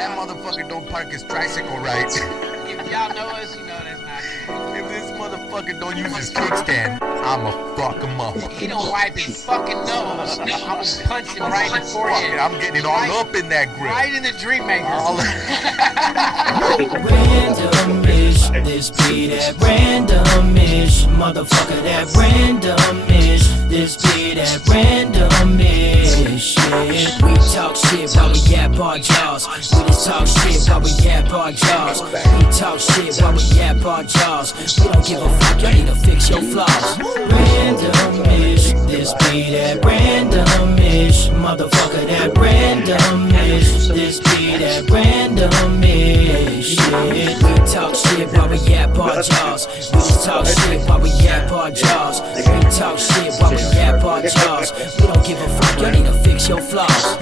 That motherfucker don't park his tricycle right. If y'all know us, you know that's not true. If this motherfucker don't use his kickstand, I'ma fuck him up. He don't wipe his fucking nose. I'm gonna punch him right in the Fuck forehead. it, I'm getting it all up in that grill. Right in the dream maker. Randomish, this be that randomish, motherfucker, that randomish, this be that randomish shit. We talk shit while we yap our jaws. We just talk shit while we yap our jaws. We talk shit while we yap our jaws. We don't give a fuck, y'all need to fix your flaws. Randomish, this be that randomish, motherfucker, that randomish, this be that randomish shit. We talk shit while we yap our jaws. We just talk shit while we yap our jaws. We talk shit while we yap our jaws. We don't give a fuck, y'all need to fix your flaws.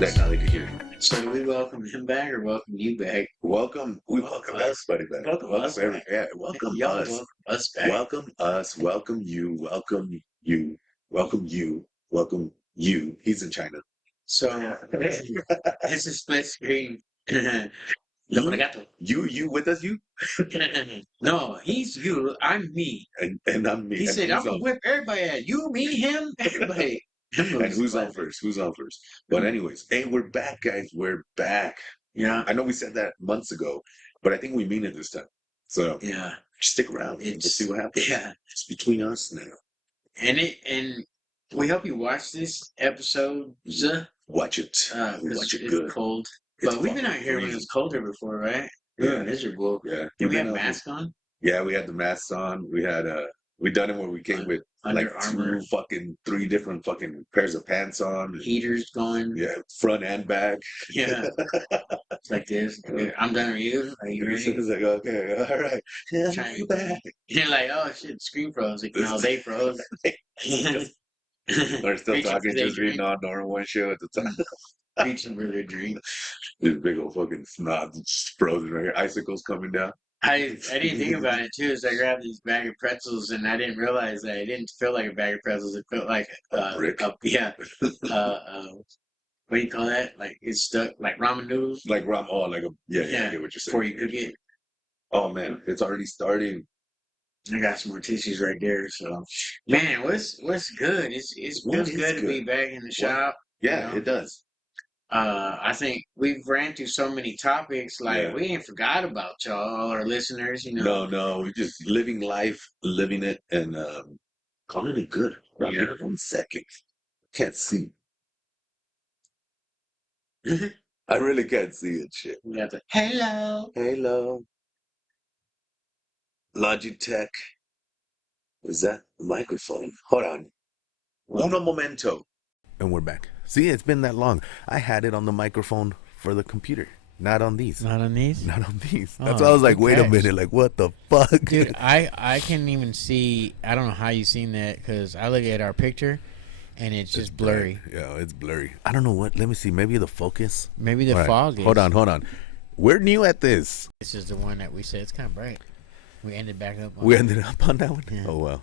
That's how they can hear you. So we welcome him back or welcome you back? We welcome everybody back. Welcome us back. Yeah, welcome Y'all us. welcome us back. Welcome us. Welcome you. Welcome you. Welcome you. Welcome you. He's in China. So it's a split screen. You with us, you? No, he's you, I'm me. And I'm me. He and said, who's I'm gonna on- whip everybody out. You, me, him, everybody. And who's on first? Who's on first? But anyways, hey, we're back, guys. We're back. Yeah, I know we said that months ago, but I think we mean it this time. So yeah, stick around. Let's see what happens. yeah. It's between us now. And we hope you watch this episode. Watch it. Watch it It's good. cold. It's But we've been out fucking here when it freezing. was colder before, right? Yeah. Miserable. Yeah. Did we We've have been out masks on? Yeah, we had the masks on. We had we done it where we came with like Under Armour. three different fucking pairs of pants on. Heaters going. Yeah, front and back. Yeah. It's like this. I'm done with you. Are you ready? It's like, okay, all right. Yeah, Trying you to- back. You're like, oh shit, screen froze. Like, no, they froze. They're still Reaching talking, for their just reading drink. on Norman one show at the time. Reaching for their drink. These big old fucking snot just frozen right here. Icicles coming down. I didn't think about it too. As I grabbed these bag of pretzels, and I didn't realize that it didn't feel like a bag of pretzels. It felt like A brick. what do you call that? Like it's stuck, like ramen noodles. Like rum. Oh, like a yeah. I get what you're Before saying. you cook it. Oh man, it's already starting. I got some more tissues right there. So, man, what's good? It What feels is good to be good? back in the shop. Yeah, You know? it does. I think we've ran through so many topics. Like Yeah. we ain't forgot about y'all, our listeners. You know. No, we're just living life, living it, and calling it good. Yeah. Give it 1 second. Can't see. I really can't see it. Shit. We got the hello. Halo. Logitech. Is that the microphone? Hold on. Uno momento. And we're back. See, it's been that long. I had it on the microphone for the computer, not on these. Not on these? Not on these. Oh, That's why I was like, good wait a catch. minute. Like, what the fuck? Dude, I can't even see. I don't know how you seen that because I look at our picture and it's just blurry. Yeah, it's blurry. I don't know what. Let me see. Maybe the focus. Maybe the All right, fog is. Hold on. We're new at this. This is the one that we said it's kind of bright. We ended back up on We ended up on that one. Yeah. Oh well.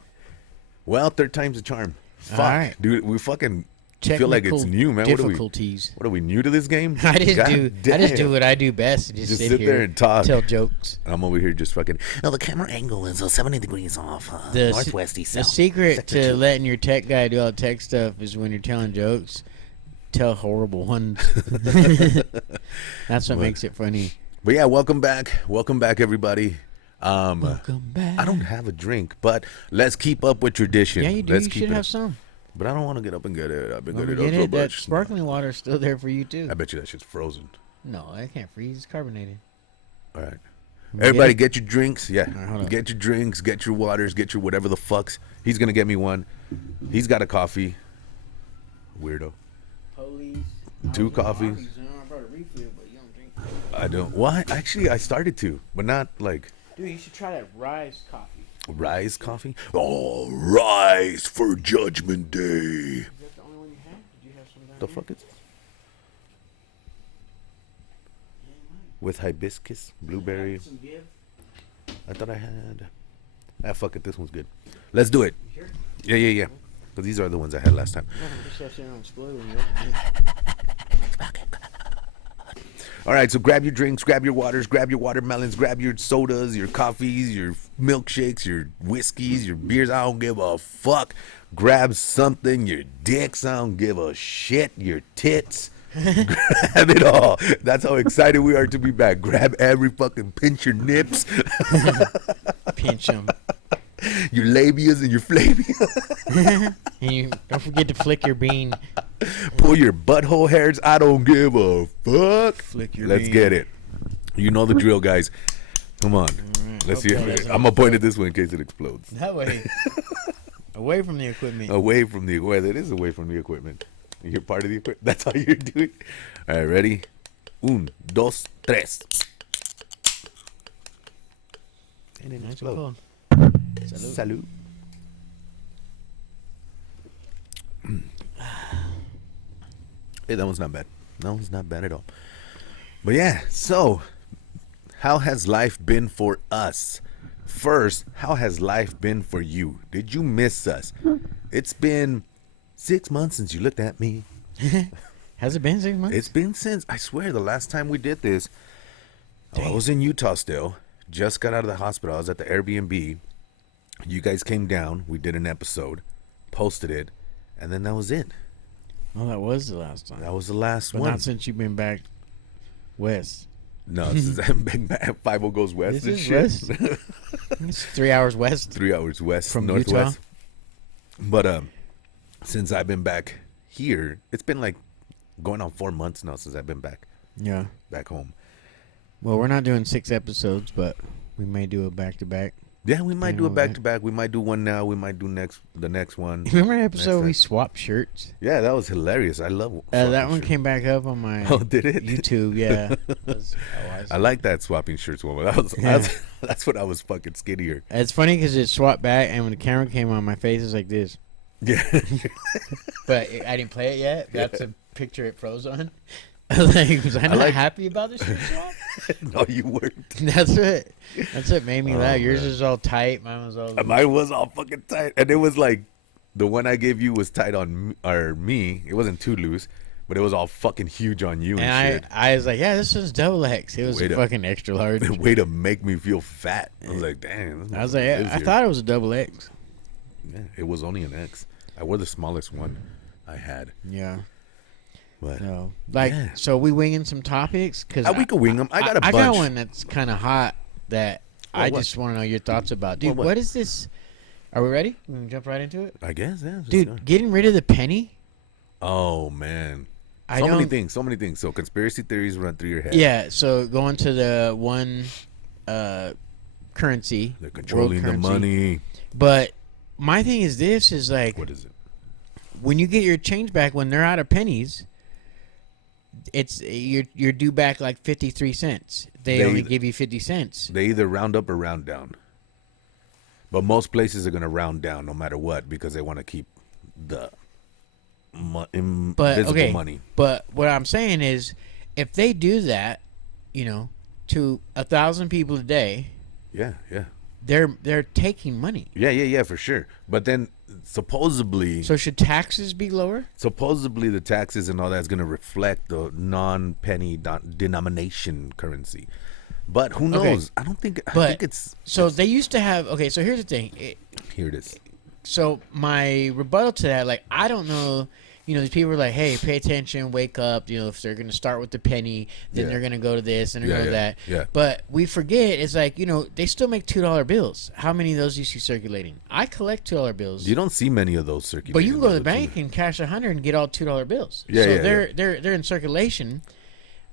Well, third time's a charm. Fuck, right. dude. We fucking feel like it's technical new, man. difficulties. What are we new to this game? I just God do damn. what I do best. Just Just sit there and talk. tell jokes. I'm over here just fucking. No, the camera angle is 70 degrees off. The northwesty The south. secret Sector to 2. letting your tech guy do all the tech stuff is when you're telling jokes, tell horrible ones. That's what makes it funny. But yeah, welcome back, everybody. Welcome back. I don't have a drink, but let's keep up with tradition. Yeah, you do. Let's You keep should it. have some. But I don't want to get up and get it. I've been When getting we it get up so it, that much. sparkling water is still there for you too. I bet you that shit's frozen. No, it can't freeze. It's carbonated. All right. We Everybody get get your drinks. Yeah. All right, hold on. Get your drinks, get your waters, get your whatever the fucks. He's going to get me one. He's got a coffee. Weirdo. Police. 2 coffees. I brought a refill, but you don't drink. I don't. What? Actually, I started to, but not like Dude, you should try that Rise coffee. Rise coffee. Oh, rise for Judgment Day. Is that the only one you had? Did you have some down The there? fuck is this? With hibiscus, blueberry. Some give. I thought I had. Ah, fuck it. This one's good. Let's do it. Yeah. Because these are the ones I had last time. All right, so grab your drinks, grab your waters, grab your watermelons, grab your sodas, your coffees, your milkshakes, your whiskeys, your beers. I don't give a fuck. Grab something, your dicks. I don't give a shit. Your tits. Grab it all. That's how excited we are to be back. Grab every fucking pinch your nips. Pinch them. Your labias and your flavia. And you don't forget to flick your bean. Pull your butthole hairs. I don't give a fuck. Flick your Let's bean. get it. You know the drill, guys. Come on. Let's see. Okay, I'm gonna point it this way in case it explodes. That way. Away from the equipment. Away from the equipment. It is away from the equipment. You're part of the equipment. That's how you're doing. All right, ready? Un, dos, tres. And then Nice explode. and cold. Salud. Salud. Hey, that one's not bad. That one's not bad at all. But yeah, so how has life been for us? First, how has life been for you? Did you miss us? It's been 6 months since you looked at me. Has it been 6 months? It's been since, I swear, the last time we did this, I was in Utah still. Just got out of the hospital. I was at the Airbnb. You guys came down. We did an episode, posted it, and then that was it. Oh, that was the last time. That was the last But one. not since you've been back west. No, since I've been back, 50 goes west This and is shit. west. It's 3 hours west. 3 hours west From northwest. But since I've been back here, it's been like going on 4 months now since I've been back Yeah. home. Well, we're not doing 6 episodes, but we may do a back-to-back. Yeah, we might Yeah, do a we back to back. We might do one now. We might do the next one. Remember the episode Next we time. swapped shirts? Yeah, that was hilarious. I love That swapping one shirts. came back up on my Oh, did it? YouTube. Yeah. I like that swapping shirts one. That's when I was fucking skinnier. It's funny because it swapped back, and when the camera came on, my face is like this. Yeah. But I didn't play it yet. That's a picture it froze on. Was I not happy about this shirt swap? No, you weren't. That's what made me laugh. Yours man. is all tight. Mine was all. Mine was all fucking tight, and it was like the one I gave you was tight on me. It wasn't too loose, but it was all fucking huge on you and, And shit. I was like, yeah, this is double X. It was Way a to- fucking extra large. Way to make me feel fat. I was like, damn. I was like, I thought it was a double X. Yeah, it was only an X. I wore the smallest one I had. Yeah. But No. Yeah. So we winging some topics? Cause we could wing them. I got a I bunch. got one that's kind of hot that I what? just want to know your thoughts about. Dude, What? what is this? Are we ready? We can jump right into it? I guess, yeah. just Dude, go. getting rid of the penny? Oh, man. I So many don't- things. So many things. So conspiracy theories run through your head. Yeah, so going to the one currency. They're world controlling the currency. money. But my thing is this is like, What is it? when you get your change back, when they're out of pennies, it's you're due back like 53 cents. They only give you 50 cents. They either round up or round down. But most places are going to round down no matter what because they want to keep the invisible money. But what I'm saying is, if they do that, to 1,000 people a day, Yeah. they're taking money. Yeah, for sure. But then supposedly So should taxes be lower? the taxes and all that's going to reflect the non-penny denomination currency. But who Okay. knows? I think But it's so they used to have. Okay, so here's the thing. here it is. So my rebuttal to that, like, I don't know. These people are like, hey, pay attention, wake up. If they're going to start with the penny, then Yeah. they're going to go to this and they're Yeah, going to yeah, that. yeah. But we forget, it's like, they still make $2 bills. How many of those do you see circulating? I collect $2 bills. You don't see many of those circulating. But you can go to the though, bank and cash 100 and get all $2 bills. Yeah, so yeah, they're in circulation.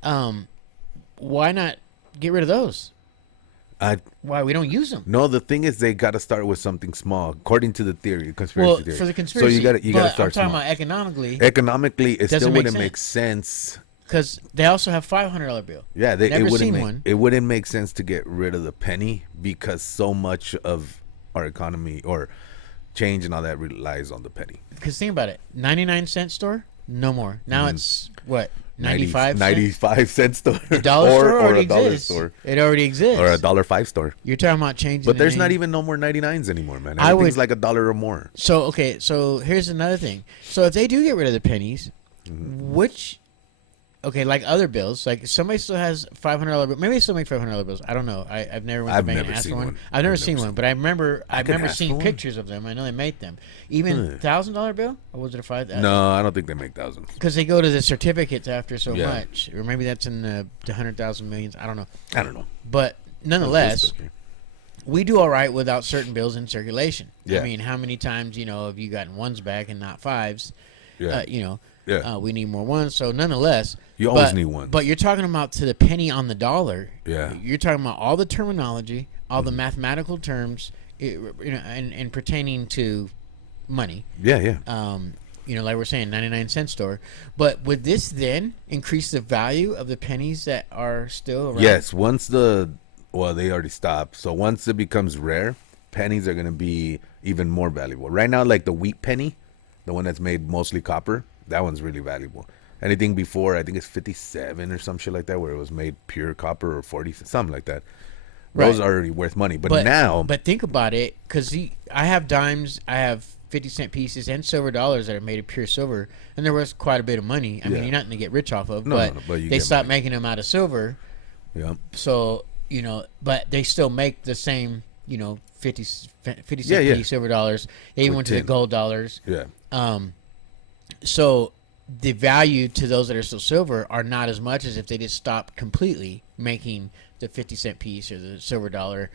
Why not get rid of those? Why we don't use them? No, the thing is they got to start with something small, according to the theory, conspiracy theory. For the conspiracy. So you got to start I'm talking small. about economically, Economically, it Doesn't still make wouldn't make sense. because they also have $500 bill. Yeah, Never it wouldn't seen make, one. It wouldn't make sense to get rid of the penny because so much of our economy or change and all that relies on the penny. Because think about it, 99-cent store, no more. Now Mm-hmm. it's what 95-cent store. The dollar store or already a dollar exists. store. It already exists. Or a $1.05 store. You're talking about changing. But there's the not name. even no more 99s anymore, man. I Everything's would- like $1 or more. So okay, so here's another thing. So if they do get rid of the pennies, which, okay, like other bills, like somebody still has $500 bill. Maybe they still make $500 bills. I don't know. I've never went to the bank and asked for one. I've never seen one, but I remember ask seeing for one. pictures of them. I know they make them. Even $1,000 bill, or was it a $5? No, I don't think they make thousands. Because they go to the certificates after so Yeah. much, or maybe that's in the 100,000 millions. I don't know. I don't know. But nonetheless, we do all right without certain bills in circulation. Yeah. I mean, how many times have you gotten ones back and not fives? Yeah. We need more ones. So nonetheless, You always need ones. But you're talking about to the penny on the dollar. Yeah. You're talking about all the terminology, all the mathematical terms, and pertaining to money. Yeah. Like we're saying, 99-cent store. But would this then increase the value of the pennies that are still around? Yes. They already stopped. So once it becomes rare, pennies are going to be even more valuable. Right now, like the wheat penny, the one that's made mostly copper, that one's really valuable. Anything before, I think it's 57 or some shit like that, where it was made pure copper, or 40, something like that. Those are already worth money. But now... But think about it, because I have dimes, I have 50-cent pieces and silver dollars that are made of pure silver, and they're worth quite a bit of money. I mean, you're not going to get rich off of, but you they get stopped money. making them out of silver. Yeah. So, but they still make the same, 50-cent piece silver dollars. They even went to the gold dollars. Yeah. So the value to those that are still silver are not as much as if they just stopped completely making the 50-cent piece or the silver dollar.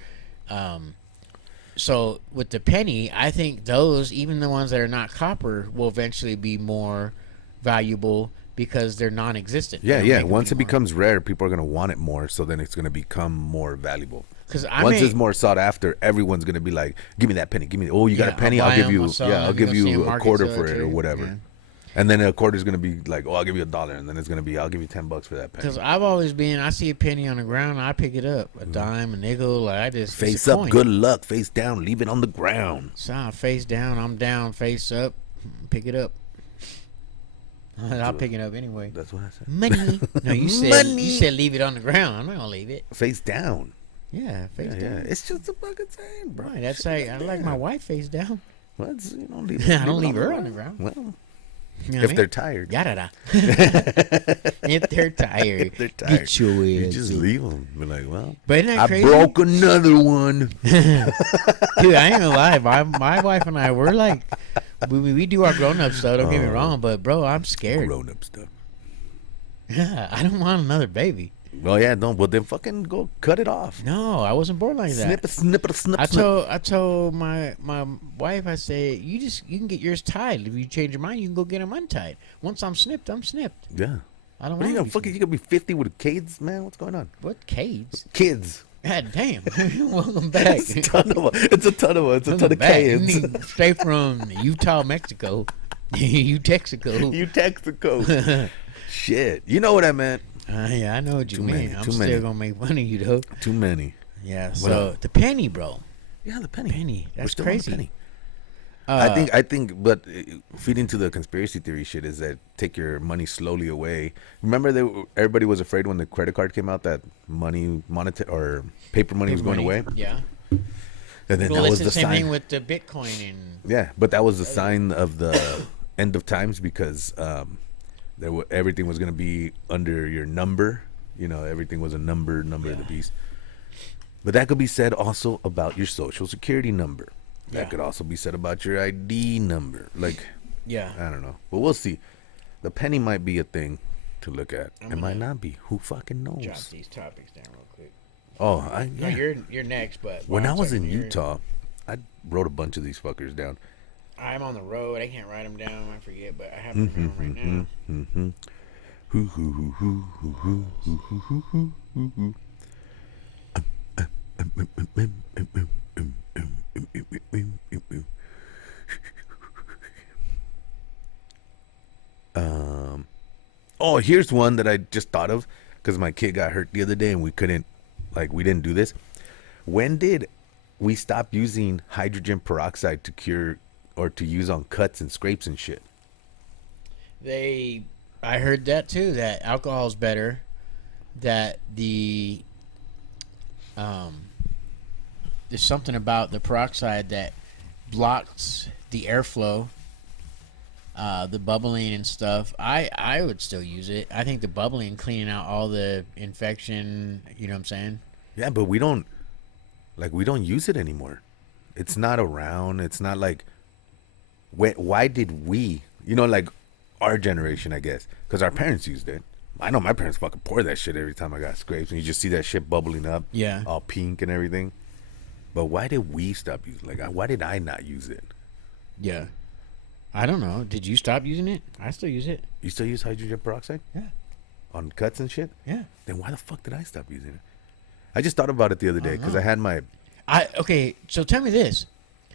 So with the penny, I think those, even the ones that are not copper, will eventually be more valuable because they're non-existent. Yeah. Once it becomes rare, people are going to want it more, so then it's going to become more valuable. Once it's more sought after, everyone's going to be like, give me that penny. Give me, you got a penny? I'll give you a quarter for it or whatever. Yeah. And then a quarter is going to be like, I'll give you $1. And then it's going to be, I'll give you $10 for that penny. Because I've always been, I see a penny on the ground, I pick it up. A dime, a nickel, I just... Face up, good luck. Face down, leave it on the ground. So face down, I'm down. Face up, pick it up. I'll pick it up anyway. That's what I said. Money. No, you said leave it on the ground. I'm not going to leave it. Face down. Yeah, face down. Yeah, it's just a fucking saying, bro. Right, that's how I like my wife face down. Well, I don't leave her on the ground. Well... If they're tired. Yada. If they're tired. Get your ass. You just leave them. Be like, well, but isn't that crazy? I broke another one. Dude, I ain't gonna lie. My wife and I, we're like, we do our grown-up stuff. Don't get me wrong, but bro, I'm scared. Grown-up stuff. Yeah, I don't want another baby. Well, yeah, don't. Well, then fucking go cut it off. No, I wasn't born like that. Snip. I told my wife, I say, you can get yours tied. If you change your mind, you can go get them untied. Once I'm snipped, I'm snipped. Yeah. I don't want to you gonna be 50 with kids, man? What's going on? What kids? Kids. God damn. Welcome back. It's a ton of kids. Straight from Utah, Mexico. You Texico. Shit. You know what I meant. Yeah, I know what you mean. I'm still gonna make fun of you though. Too many. Yeah. So the penny, bro. Yeah, the penny. That's crazy. I think, but feeding to the conspiracy theory shit is that take your money slowly away. Remember, everybody was afraid when the credit card came out that paper money was going away. Yeah. And then that was the same sign. thing with the Bitcoin and. Yeah, but that was the sign of the end of times because everything was going to be under your number. Everything was a number of the beast. But that could be said also about your social security number. That could also be said about your ID number. I don't know. But we'll see. The penny might be a thing to look at. It might not be. Who fucking knows? Jot these topics down real quick. Oh, No, you're next, but when I was in Utah, I wrote a bunch of these fuckers down. I'm on the road. I can't write them down. I forget, but I have them right now. Oh, here's one that I just thought of because my kid got hurt the other day and we didn't do this. When did we stop using hydrogen peroxide to cure or to use on cuts and scrapes and shit? They I heard that too. That alcohol's better. That there's something about the peroxide that blocks the airflow, the bubbling and stuff. I would still use it. I think the bubbling, cleaning out all the infection. You know what I'm saying? Yeah, but we don't use it anymore. It's not around. It's not like, why did we, like our generation, I guess, because our parents used it. I know my parents fucking pour that shit every time I got scrapes, and you just see that shit bubbling up, Yeah. all pink and everything. But why did we stop using? Like, why did I not use it? Yeah. I don't know. Did you stop using it? I still use it. You still use hydrogen peroxide? Yeah. On cuts and shit? Yeah. Then why the fuck did I stop using it? I just thought about it the other day because I had my. Okay, so tell me this.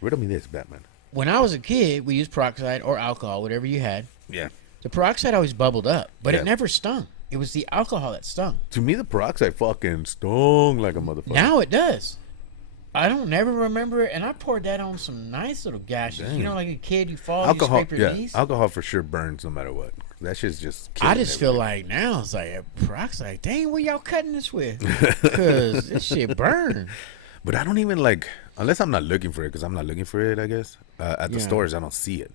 Riddle me this, Batman. When I was a kid, we used peroxide or alcohol, whatever you had. Yeah. The peroxide always bubbled up, but Yeah. it never stung. It was the alcohol that stung. To me, the peroxide fucking stung like a motherfucker. Now it does. I don't never remember it, and I poured that on some nice little gashes. Dang. You know, like a kid, you fall, Alcohol, you scrape your yeah. knees. Alcohol for sure burns no matter what. That shit's just. I killing just feel everything. like now it's like peroxide. Dang, what y'all cutting this with? Because this shit burn. But I don't even like, unless I'm not looking for it, because I'm not looking for it, I guess. At the Yeah. stores, I don't see it.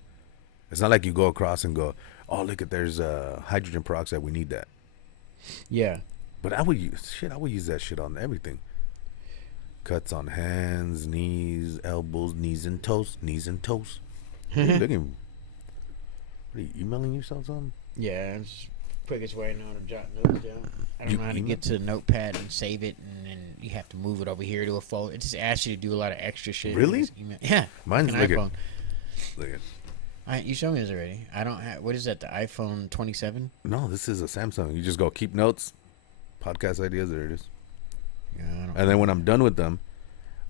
It's not like you go across and go, oh, look at, there's hydrogen peroxide. We need that. Yeah. But I would use that shit on everything. Cuts on hands, knees, elbows, knees and toes. What are you looking? What are you emailing yourself something? Yeah, it's the quickest way now to jot notes down. I don't You know how to email? get to the notepad and save it, and then you have to move it over here to a folder. It just asks you to do a lot of extra shit. Really? Just email. Yeah. Mine's an like iPhone. Look at. You showed me this already. I don't have. What is that? The iPhone 27? No, this is a Samsung. You just go keep notes, podcast ideas. There it is. Yeah, I don't. And then when I'm done with them,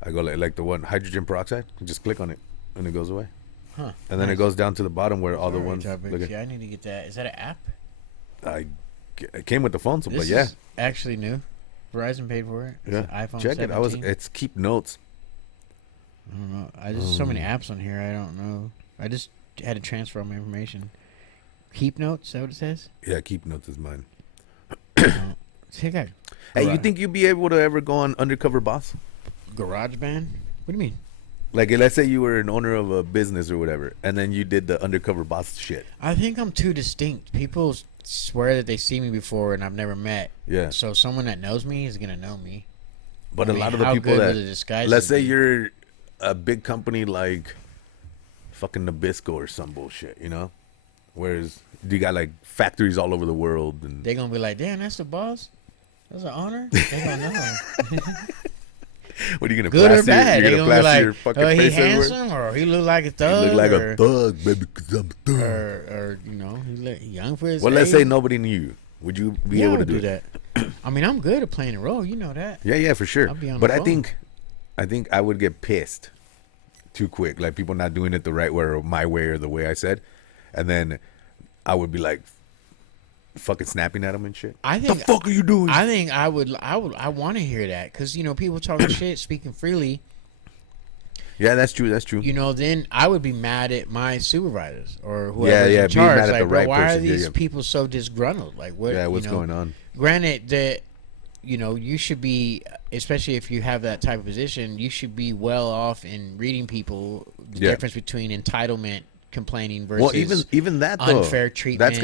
I go like the one hydrogen peroxide. You just click on it, and it goes away. Huh. And then it goes down to the bottom where all the Sorry, ones. topics. Look at, Yeah, I need to get that. Is that an app? it came with the phone, so This but yeah, is actually new. Verizon paid for it. It's yeah. an iPhone Check 17. it. It's keep notes. I don't know. I just so many apps on here. I don't know. I just had to transfer all my information. Keep notes. Is that what it says? Yeah, keep notes is mine. See, I got Hey, you Garage- think you'd be able to ever go on Undercover Boss? GarageBand? What do you mean? Like, let's say you were an owner of a business or whatever, and then you did the Undercover Boss shit. I think I'm too distinct. People swear that they see me before and I've never met. Yeah. So someone that knows me is gonna know me. But I a mean, lot of the how people good that, would the disguise let's say be? you're a big company like fucking Nabisco or some bullshit, you know? Whereas you got like factories all over the world, and They're gonna be like, damn, that's the boss? That's an honor? They don't know. what are you gonna Good or plaster your- bad? You're They're gonna gonna be plaster your like, fucking oh, he face everywhere? handsome, or he look like a You thug, look like or, a thug, baby, because I'm a thug. or you know, he look young for his Well, let's age. say nobody knew you. Would you be Yeah, I able to would do that. it? I mean, I'm good at playing a role. You know that. Yeah, for sure. I'll be on But the I phone. think I would get pissed too quick, like people not doing it the right way or my way or the way I said, and then I would be like fucking snapping at them and shit. I The think. fuck are you doing? I think I want to hear that because people talking shit, speaking freely. Yeah, that's true. That's true. Then I would be mad at my supervisors or Yeah, whoever's yeah, in being charge. mad at Like, the bro, right why person. are Yeah, these yeah. people so disgruntled? Like, what? Yeah, what's going on? Granted that, you should be, especially if you have that type of position, you should be well off in reading people the Yeah. difference between entitlement complaining versus Well, even that though, unfair treatment.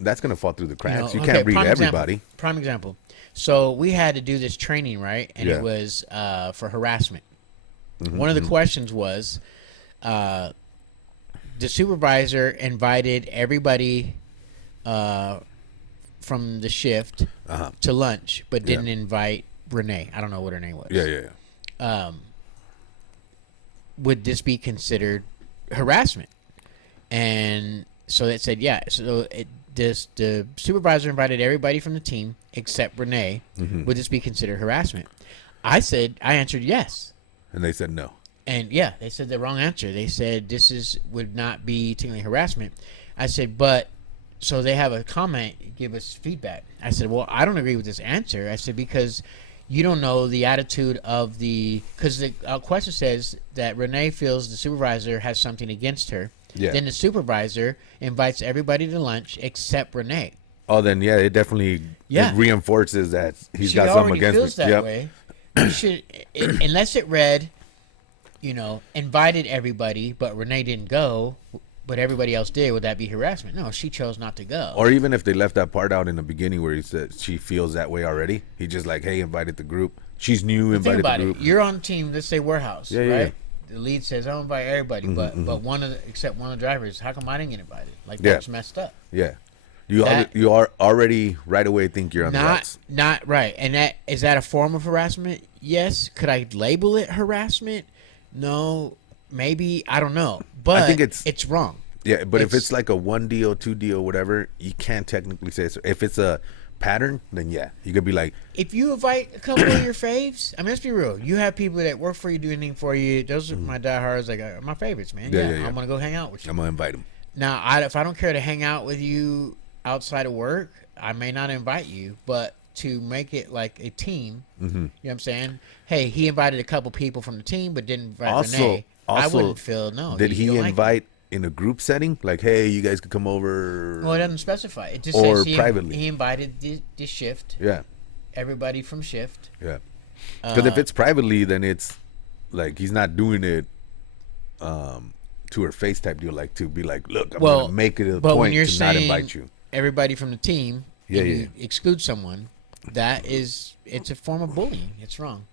that's gonna fall through the cracks. You okay, can't read prime everybody. Example, prime example. So we had to do this training, right? And Yeah. it was for harassment. Mm-hmm, One of the questions was, the supervisor invited everybody from the shift to lunch, but didn't invite Renee. I don't know what her name was. Yeah. Would this be considered harassment? And so it said, yeah. So the supervisor invited everybody from the team except Renee. Mm-hmm. Would this be considered harassment? I answered yes. And they said no. And yeah, they said the wrong answer. They said would not be technically harassment. I said, but so they have a comment, give us feedback. I said, well, I don't agree with this answer. I said, because you don't know the attitude of because the question says that Renee feels the supervisor has something against her. Yeah. Then the supervisor invites everybody to lunch except Renee. Oh, then yeah, it definitely it reinforces that he's she got something already against feels me. that way. You should, unless it read, invited everybody, but Renee didn't go, but everybody else did. Would that be harassment? No, she chose not to go. Or even if they left that part out in the beginning where he said she feels that way already, he just like, hey, invited the group. She's new, But invited think about the group. it. You're on the team. Let's say warehouse, right? Yeah. The lead says, "I'll invite everybody," but one of the, except one of the drivers. How come I didn't get invited? Like that's messed up. Yeah. You are already right away think you're on the outs. Not right. And that a form of harassment? Yes. Could I label it harassment? No. Maybe. I don't know. But I think it's wrong. Yeah, but if it's like a 1 deal, 2 deal, whatever, you can't technically say so. If it's a pattern, then yeah, you could be like, if you invite a couple of your faves, I mean, let's be real. You have people that work for you, do anything for you. Those are my diehards, like my favorites, man. Yeah. I'm gonna go hang out with you. I'm gonna invite them. Now, if I don't care to hang out with you outside of work, I may not invite you, but to make it like a team, you know what I'm saying? Hey, he invited a couple people from the team, but didn't invite Renee. I wouldn't feel no. Did he invite in a group setting? Like, hey, you guys could come over. Well, it doesn't specify. It just or says privately. He invited the shift. Yeah. Everybody from shift. Yeah. Because if it's privately, then it's like he's not doing it to her face type deal, like to be like, look, I'm gonna make it a point to not invite you. Everybody from the team, and you exclude someone, it's a form of bullying. It's wrong.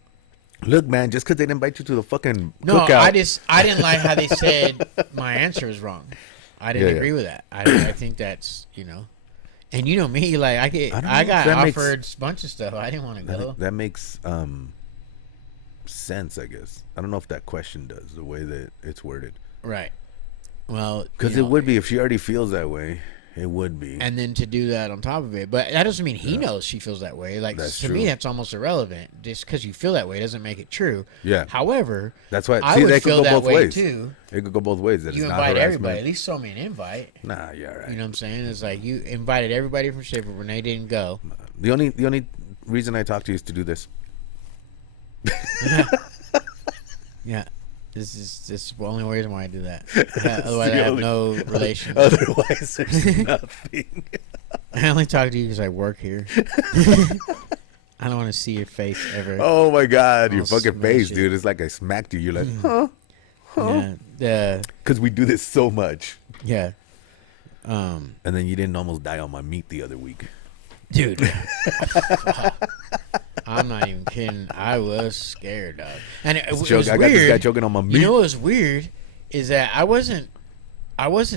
Look, man, just because they didn't invite you to the fucking no, cookout. I didn't like how they said my answer was wrong. I didn't agree with that. I think that's and you know me, like I got offered a bunch of stuff. I didn't want to go. That makes sense, I guess. I don't know if that question does the way that it's worded. Right. Well, because it would be if she already feels that way. It would be. And then to do that on top of it. But that doesn't mean he knows she feels that way. Like, that's to true. me, that's almost irrelevant. Just because you feel that way doesn't make it true. Yeah. However, that's why I would they feel could go that both way, ways. too. It could go both ways. That you it's invite not everybody. At least throw me an invite. Nah, yeah, right. You know what I'm saying? It's like you invited everybody from Ship, but Renee didn't go. The only reason I talk to you is to do this. Yeah. This is the only reason why I do that. Otherwise, I have no relation. Otherwise, there's nothing. I only talk to you because I work here. I don't want to see your face ever. Oh my God, your fucking face, dude! It's like I smacked you. You're like, huh? Yeah. Because we do this so much. Yeah. And then you didn't almost die on my meat the other week, dude. I'm not even kidding. I was scared, dog. And it was weird. I got this guy choking on my meat. You know what was weird is that I wasn't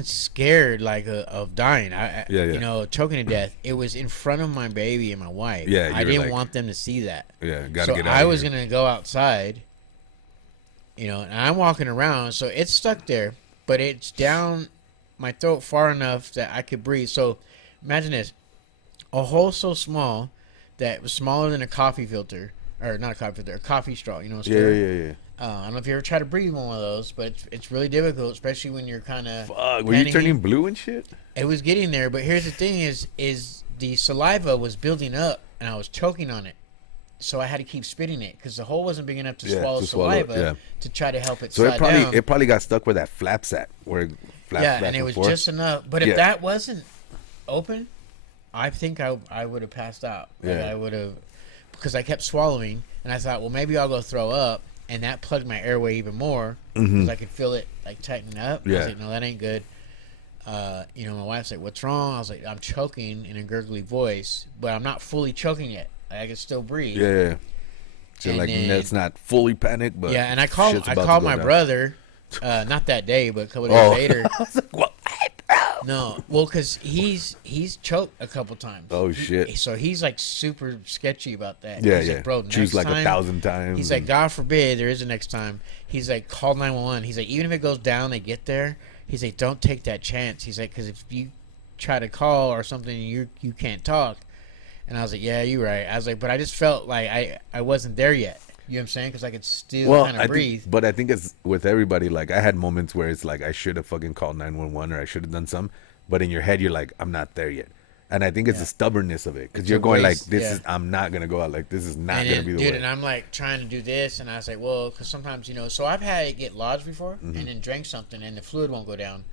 scared like of dying. You know, choking to death. It was in front of my baby and my wife. Yeah, I didn't want them to see that. Yeah, gotta get out. I was gonna go outside. You know, and I'm walking around, so it's stuck there, but it's down my throat far enough that I could breathe. So imagine this: a hole so small that was smaller than a coffee filter, or not a coffee filter, a coffee straw. You know, yeah. I don't know if you ever try to breathe one of those, but it's really difficult, especially when you're kind of. Fuck, were you turning blue and shit? It was getting there, but here's the thing: is the saliva was building up, and I was choking on it, so I had to keep spitting it because the hole wasn't big enough to swallow saliva to try to help it. So slide down. it probably got stuck where that flap's at, where it flaps back and it was forth. just enough. But if that wasn't open, I think I would have passed out. Like I would have, because I kept swallowing, and I thought, well, maybe I'll go throw up, and that plugged my airway even more because I could feel it like tightening up. I was like, no, that ain't good. You know, my wife's like, what's wrong? I was like, I'm choking in a gurgly voice, but I'm not fully choking yet. I can still breathe. Yeah. So like, that's not fully panicked, but and I called my brother, not that day, but a couple days later. I was like, what? Hey, bro. No, well, because he's choked a couple times. Oh shit! So he's like super sketchy about that. Yeah, he's like, bro, choose like 1,000 times. He's like, God forbid there is a next time. He's like, call 911. He's like, even if it goes down, they get there. He's like, don't take that chance. He's like, because if you try to call or something, you can't talk. And I was like, yeah, you're right. I was like, but I just felt like I wasn't there yet. You know what I'm saying? Because I could still kind of breathe. But I think it's with everybody. Like, I had moments where it's like, I should have fucking called 911 or I should have done some. But in your head, you're like, I'm not there yet. And I think it's the stubbornness of it. Because you're going like, I'm not going to go out. Like, this is not going to be the way. And I'm like trying to do this. And I was like, well, because sometimes, you know, so I've had it get lodged before and then drank something and the fluid won't go down.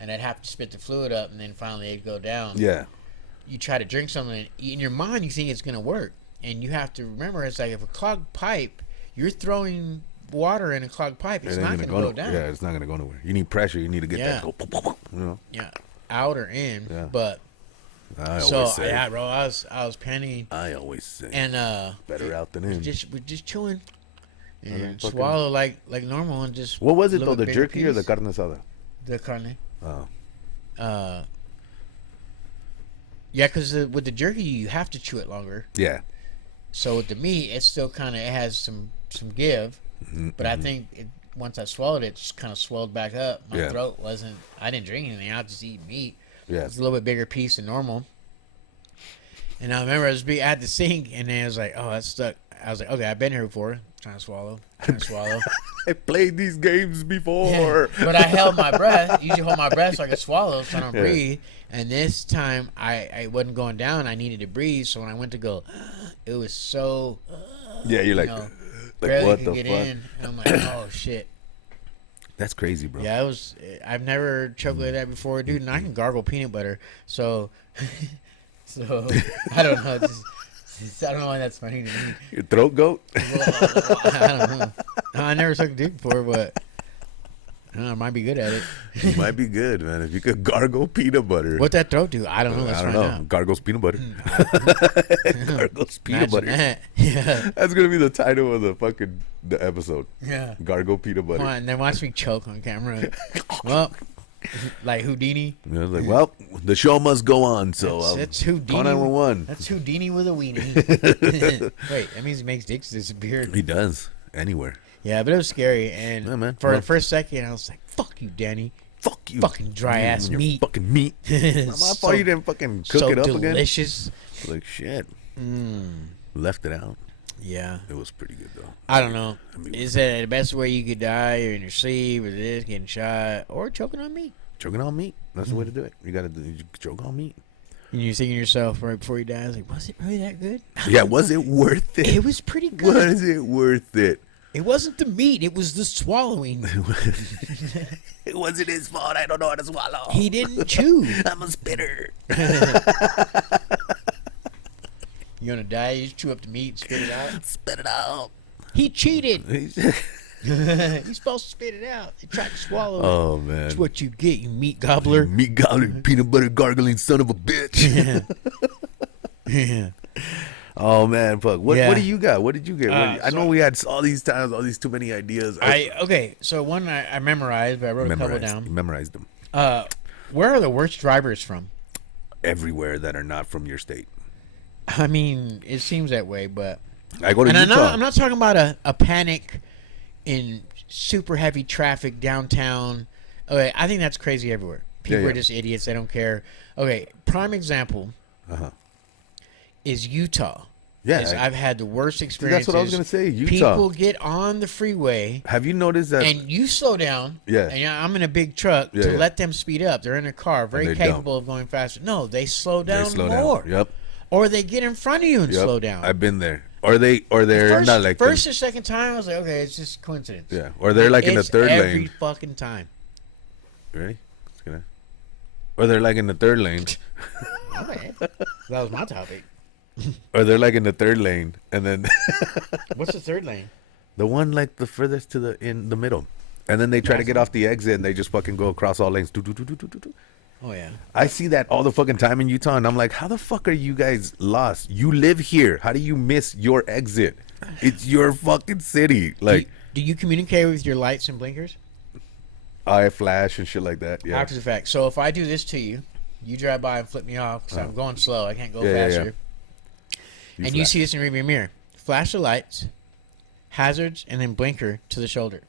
And I'd have to spit the fluid up and then finally it'd go down. Yeah. you try to drink something, in your mind you think it's gonna work, and you have to remember it's like if a clogged pipe, you're throwing water in a clogged pipe, it's not gonna go down. Yeah, it's not gonna go nowhere. You need pressure. You need to get that to go. You know. Yeah, out or in. Yeah. But I so always say. yeah, bro, I was panicking. I always say. And better out than in. we're just chilling and fucking- swallow like normal and just. What was a it little though? The bit bigger jerky or the piece. carne asada? The carne. Oh. Yeah, because with the jerky you have to chew it longer. Yeah. So with the meat, it's still kind of it has some give, but I think once I swallowed it, it just kind of swelled back up. My throat wasn't. I didn't drink anything. I just eat meat. Yeah. It's a little bit bigger piece than normal. And I remember I was at the sink, and then I was like, "Oh, that's stuck." I was like, "Okay, I've been here before." Trying to swallow. I played these games before. Yeah, but I held my breath. Usually hold my breath so I could swallow, so I don't breathe. And this time I wasn't going down. I needed to breathe. So when I went to go, it was so. Yeah, you're like, barely what could the get fuck? in. And I'm like, oh shit. That's crazy, bro. Yeah, it was. I've never choked like that before, dude. And I can gargle peanut butter. So, I don't know. I don't know why that's funny to me. Your throat goat? Well, I don't know. I never sucked a dick before, but I don't know, I might be good at it. You might be good, man. If you could gargle peanut butter. What that throat do? I don't know. Let's I don't find know. out. Gargles peanut butter. Gargles peanut Imagine butter. that. Yeah. That's gonna be the title of the episode. Yeah. Gargle peanut butter. Come on, and then watch me choke on camera. Well, like Houdini. You know, like, well, the show must go on. So That's Houdini. call 911. That's Houdini with a weenie. Wait, that means he makes dicks disappear. He does anywhere. Yeah, but it was scary. And Yeah, man. for the first second, I was like, "Fuck you, Danny. Fuck you. Fucking dry You ass and your meat. Fucking meat. My So- fault you didn't fucking cook so it up delicious. again. Like shit. Mm, Left it out. yeah. It was pretty good though. I don't know. I mean, Is that the best way you could die, or in your sleep, or this, getting shot, or choking on meat? Choking on meat. That's the way to do it. You gotta choke on meat. And you're thinking to yourself right before you die, I was like, was it really that good? Yeah, was it worth it? It was pretty good. Was it worth it? It wasn't the meat, it was the swallowing. It wasn't his fault. I don't know how to swallow. He didn't chew. I'm a spitter. You're gonna die, you just chew up the meat and spit it out. Spit it out. He cheated. He's supposed to spit it out. He tried to swallow it. Oh man. That's what you get, you meat gobbler. Meat gobbling, peanut butter gargling son of a bitch. Yeah. Oh man, fuck. What Yeah. do you got? What did you get? I know so- we had all these times, all these too many ideas. Okay, so one I memorized, but I wrote a couple down. Memorized them. Where are the worst drivers from? Everywhere that are not from your state. I mean, it seems that way, but I go to and Utah. I'm not talking about a panic in super heavy traffic downtown. Okay, I think that's crazy everywhere. People Yeah. are just idiots. They don't care. Okay, prime example is Utah. Yeah, Is I- I've had the worst experiences. That's what I was gonna say. Utah. People get on the freeway Have you noticed that? and you slow down. Yeah. And I'm in a big truck Yeah, to yeah. let them speed up. They're in a car, very they capable of going faster. No, they slow down they slow more. down. Yep. Or they get in front of you and Yep. slow down. I've been there. Or they're First, not like first them. or second time, I was like, okay, it's just coincidence. Yeah. Or they're like in the It's third every lane. fucking time. Ready? It's gonna- Or they're like in the third lane. Okay, that was my topic. Or they're like in the third lane, and then What's the third lane? the one like the furthest in the middle, and then they try to get off the exit and they just fucking go across all lanes. Do, do, do, do, do, do, do. Oh yeah. I see that all the fucking time in Utah, and I'm like, how the fuck are you guys lost? You live here. How do you miss your exit? It's your fucking city. Like Do you communicate with your lights and blinkers? I flash and shit like that. Yeah. After the fact. So if I do this to you, you drive by and flip me off because I'm going slow. I can't go Yeah, yeah, yeah. faster. And you see this in the rearview mirror. Flash the lights, hazards, and then blinker to the shoulder.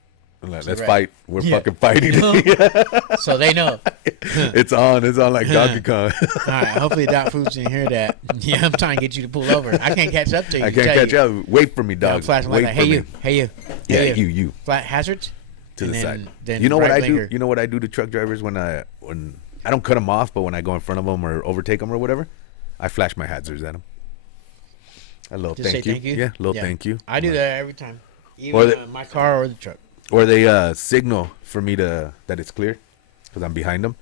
Let's right. fight. We're Yeah. fucking fighting. You know? So they know. It's on. It's on like Donkey Kong. All right. Hopefully, Doc Foods didn't hear that. Yeah, I'm trying to get you to pull over. I can't catch up to you. I can't catch up. Wait for me, Yeah, I'm dog. flashing Wait like that. for Hey me. you. Hey you. Yeah, Hey you. Flat hazards. To and the then- side. then You know what right I do? blinker. You know what I do to truck drivers when I don't cut them off, but when I go in front of them or overtake them or whatever, I flash my hazards at them. A little Just thank say you. thank you. Yeah, little thank you. I do that every time, Or even the- in my car or the truck. Or they signal for me that it's clear because I'm behind them,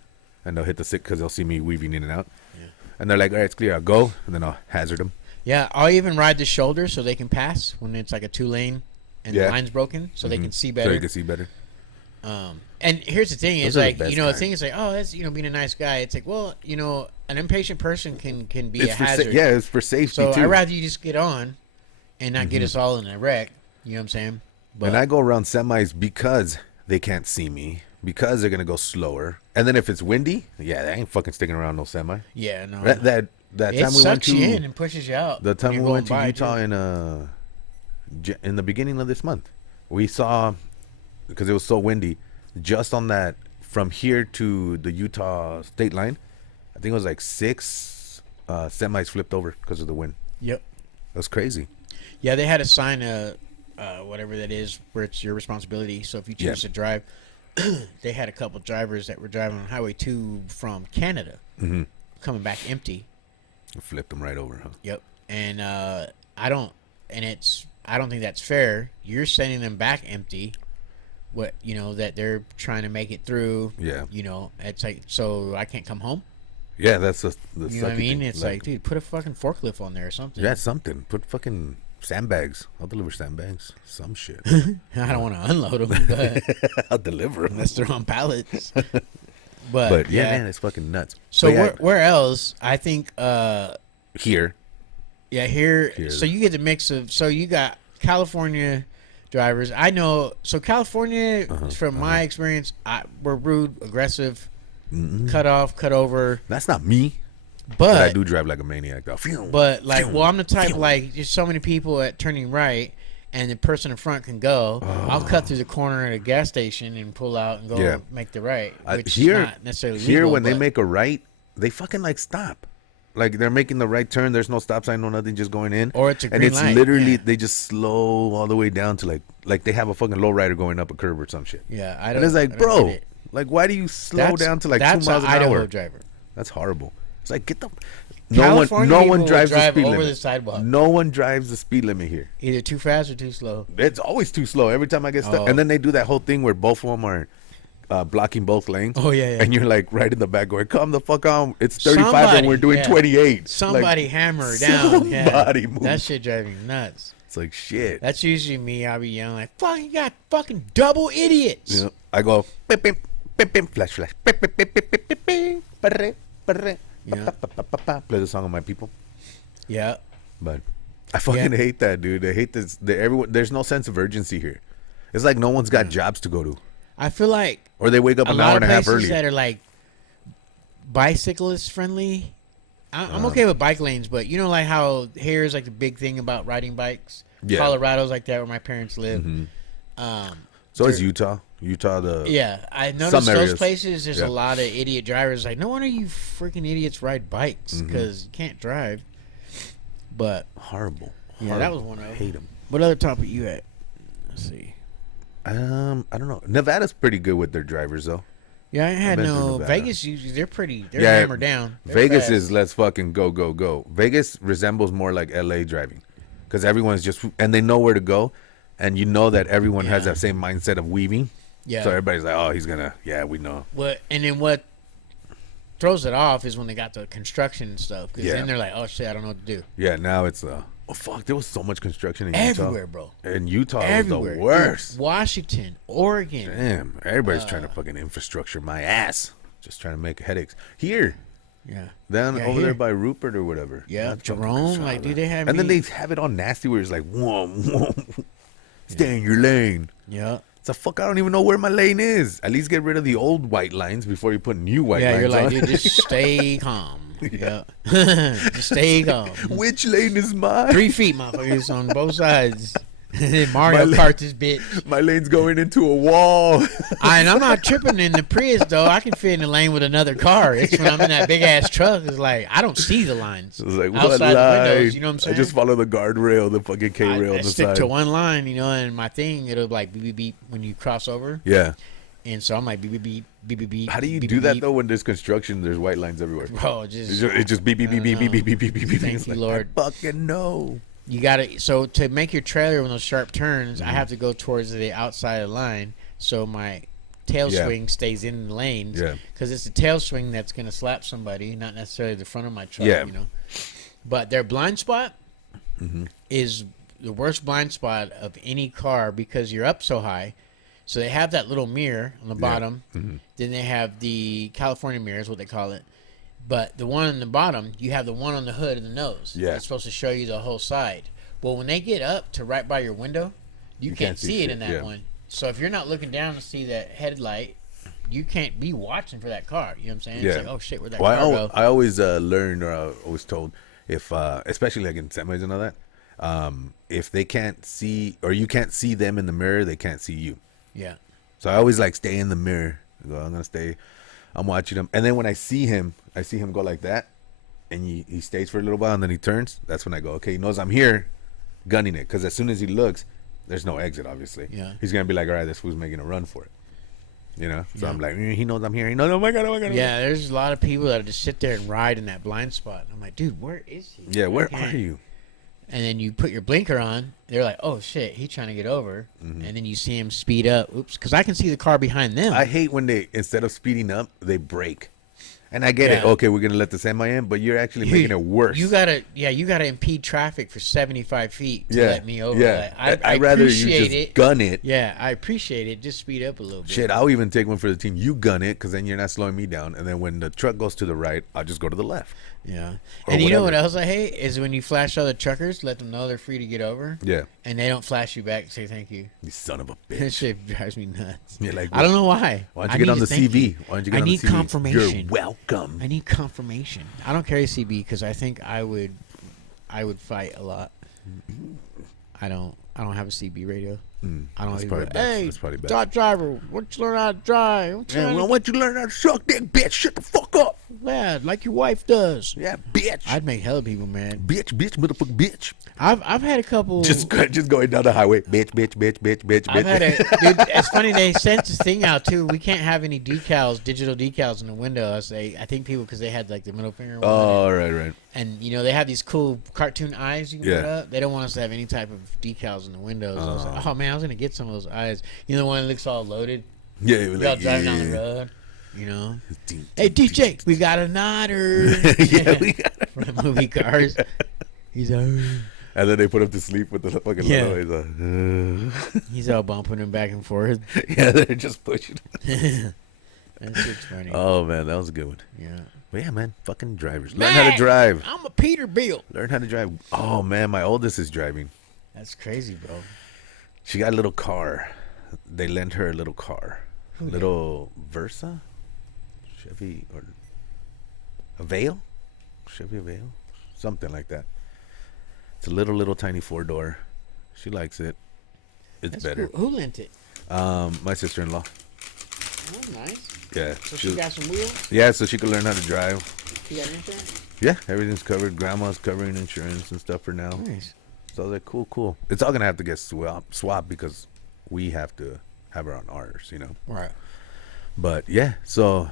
and they'll hit the sick because they'll see me weaving in and out. Yeah. and they're like, all right, it's clear, I'll go, and then I'll hazard them. Yeah, I'll even ride the shoulder so they can pass when it's like a 2-lane and the line's broken, so they can see better. So you can see better. And here's the thing: is Those are like the best the kind. thing is like, oh, that's being a nice guy. It's like, well, an impatient person can be a It's for hazard. it's for safety So too. I'd rather you just get on and not get us all in a wreck. You know what I'm saying? But And I go around semis because they can't see me, because they're gonna go slower. And then if it's windy, they ain't fucking sticking around no semi. yeah, no, That it time we went sucks to you in and pushes you out. the time when we you're went to going by, Utah too. in the beginning of this month, we saw, because it was so windy, just on that from here to the Utah state line, I think it was like 6 semis flipped over because of the wind. Yep. That's crazy. Yeah, they had a sign, whatever that is, where it's your responsibility. So if you choose to drive, they had a couple drivers that were driving on Highway 2 from Canada, coming back empty. Flipped them right over, huh? Yep. And I don't think that's fair. You're sending them back empty. That they're trying to make it through. Yeah. It's like, so I can't come home. Yeah, that's the You know what I sucky mean? thing. It's like, dude, put a fucking forklift on there or something. Yeah, something. Put fucking sandbags. I'll deliver sandbags. Some shit. I don't want to unload them, but I'll deliver them. unless they're on pallets. But yeah, man, it's fucking nuts. So But yeah, where else? I think here. yeah, here. Here. So you get the mix of. So you got California drivers. I know. So California, from my experience, we're rude, aggressive, cut off, cut over. That's not me. But I do drive like a maniac though. But like, well, I'm the type like there's so many people at turning right, and the person in front can go. I'll cut through the corner at a gas station and pull out and go make the right, which is not necessarily here legal, when they but- make a right, they fucking like stop. Like they're making the right turn. There's no stop sign, no nothing, just going in. Or it's a and green it's light, literally yeah. they just slow all the way down to like they have a fucking lowrider going up a curb or some shit. Yeah, I don't. And it's like, I don't bro, get it. like why do you slow That's- down to like 2 that's miles an Idaho hour? driver. That's horrible. It's like get the California no people one will drives the drive speed over limit. the sidewalk. No one drives the speed limit here. Either too fast or too slow. It's always too slow. Every time I get stuck, Oh. and then they do that whole thing where both of them are blocking both lanes. Oh, yeah, yeah. And you're like right in the back going, "Come the fuck on! It's 35 and Somebody, we're doing yeah. 28." Somebody Like, hammer her down. Yeah. somebody move. That shit driving me nuts. It's like shit. That's usually me. I'll be yelling like, "Fuck, you got fucking double idiots." Yeah. I go, "Pip, pip, pip, pip, flash, flash, pip, pip, pip, pip, pip, pip, pip, parre, parre, Yeah. pa, pa, pa, pa, pa." Play the song of my people. Yeah. But I fucking Yeah. hate that, dude. I hate this. Everyone, there's no sense of urgency here. It's like no one's got jobs to go to, I feel like or they wake up a an hour lot and of a half places early. that are like bicyclist friendly. I'm Uh-huh. okay with bike lanes, but like how here is like the big thing about riding bikes. Yeah. Colorado's like that where my parents live. So is Utah. Utah, Yeah, I noticed Some those areas. places. There's Yeah. a lot of idiot drivers. Like, no wonder you freaking idiots ride bikes Mm-hmm. because you can't drive. But horrible. yeah, that was one of I them. hate them. What other topic you at? Let's see. I don't know. Nevada's pretty good with their drivers though. Yeah, I had been through no Nevada. Vegas. Usually, they're Yeah, hammered down. They're Vegas fast. is let's fucking go, go, go. Vegas resembles more like LA driving because everyone's just, and they know where to go, and you know that everyone has Yeah. that same mindset of weaving. Yeah. So everybody's like, oh, he's gonna, yeah, we know. What throws it off is when they got the construction and stuff. Because Yeah. then they're like, oh shit, I don't know what to do. Yeah, now it's oh fuck, there was so much construction in Everywhere, Utah. bro. And Utah Everywhere. was the worst. Dude, Washington, Oregon. Damn, everybody's trying to fucking infrastructure my ass. Just trying to make headaches. Here, Yeah. down Yeah, over here. there by Rupert or whatever. Yeah, That's fucking Jerome, solid. like, dude, they have And then me- they have it all nasty where it's like, whoa, whoa. Stay in your lane. Yeah. It's a fuck, I don't even know where my lane is. At least get rid of the old white lines before you put new white Yeah, lines you're like, on. dude, just stay calm. Yeah. Just stay calm. Which lane is mine? 3 feet, motherfuckers, on both sides. Mario My Kart this bitch. My lane's going into a wall. And I'm not tripping in the Prius, though. I can fit in the lane with another car. It's when I'm in that big-ass truck. It's like, I don't see the lines. It's like, what outside line? the windows. You know what I'm saying? I just follow the guardrail, the fucking K rail I on the stick side. to one line, and my thing, it'll like beep, beep, beep when you cross over. Yeah. And so I'm like, beep, beep, beep, beep, beep, beep. How do you beep, do beep, that beep. though when there's construction? There's white lines everywhere. Bro, It just beep beep I beep beep don't beep beep know. beep beep beep. Thank It's you, like, Lord. I fucking know. You gotta, so to make your trailer when those sharp turns, Mm-hmm. I have to go towards the outside of the line so my tail Yeah. swing stays in the lanes. Yeah. Because it's the tail swing that's going to slap somebody, not necessarily the front of my truck. Yeah. You know. But their blind spot Mm-hmm. is the worst blind spot of any car because you're up so high. So they have that little mirror on the bottom. Mm-hmm. Then they have the California mirror is what they call it. But the one on the bottom, you have the one on the hood of the nose. Yeah. It's supposed to show you the whole side. Well, when they get up to right by your window, you can't see it shit, in that yeah. one. So if you're not looking down to see that headlight, you can't be watching for that car. You know what I'm saying? Yeah. It's like, oh shit, where'd that Well, car go? I always learned, or I always told, if especially like in semis and all that, if they can't see, or you can't see them in the mirror, they can't see you. Yeah. So I always like stay in the mirror. I go, I'm gonna stay. I'm watching him, and then when I see him go like that, and he stays for a little while, and then he turns. That's when I go, okay, he knows I'm here, gunning it. Because as soon as he looks, there's no exit. Obviously, Yeah. He's gonna be like, all right, this fool's making a run for it. You know. So Yeah. I'm like, he knows I'm here. He knows. Oh my god. Oh my god. Yeah, there's a lot of people that just sit there and ride in that blind spot. I'm like, dude, where is he? Yeah. Where I can't- are you? And then you put your blinker on. They're like, oh shit, he's trying to get over. Mm-hmm. And then you see him speed up. Oops, because I can see the car behind them. I hate when they, instead of speeding up, they brake. And I get it. Yeah. Okay, we're gonna let the semi in, but you're actually making it worse. You gotta impede traffic for 75 feet to yeah, let me over. yeah. Like, I I'd rather you appreciate just it. gun it. Yeah, I appreciate it. Just speed up a little bit. Shit, I'll even take one for the team. You gun it, because then you're not slowing me down. And then when the truck goes to the right, I'll just go to the left. Yeah. Or And you know what whatever. else I hate is when you flash other truckers, let them know they're free to get over, Yeah, and they don't flash you back and say thank you. you son of a That bitch. shit drives me nuts. You're like, I don't know why. why don't I you get need on the to thank CV? you. Why don't you get I on the need CV? confirmation. You're welcome. I need confirmation. I don't carry CB because I think I would fight a lot. I don't have a CB radio. I don't That's even probably go, best. hey, That's probably best. dot driver, what you learn how to drive? I'm Yeah, trying well, to- why don't you learn how to suck dick, bitch? Shut the fuck up. yeah, like your wife does. Yeah, bitch. I'd make hella people mad. Bitch, motherfucker, bitch. I've had a couple. Just going down the highway. Bitch. I've had a dude. It's funny they sent this thing out too. We can't have any decals, digital decals in the window. I think people because they had like the middle finger one. Oh, right. And you know they have these cool cartoon eyes you can put Yeah. up. They don't want us to have any type of decals in the windows. I was like, oh man, I was gonna get some of those eyes. You know the one that looks all loaded. Yeah, it was We all like, driving yeah. down the road. You know, Ding, hey ding, DJ, we got a nodder. yeah, we got it. From the movie Cars. He's And then they put him to sleep with the fucking Yeah. little. he's all bumping him back and forth. Yeah, they're just pushing. That shit's funny. Oh man, that was a good one. Yeah. But yeah, man, fucking drivers. Learn how to drive. I'm a Peterbilt. Learn how to drive. Oh man, my oldest is driving. That's crazy, bro. She got a little car. They lent her a little car, Who did? little Versa, Chevy or Avail, Chevy Avail, something like that. It's a little tiny 4-door. She likes it. It's That's better. cool. Who lent it? My sister-in-law. Oh, nice. Yeah. So she got some wheels? Yeah, so she could learn how to drive. She got insurance? Yeah, everything's covered. Grandma's covering insurance and stuff for now. Nice. So I was like, cool. It's all gonna have to get swapped because we have to have her on ours, you know. Right. But yeah, so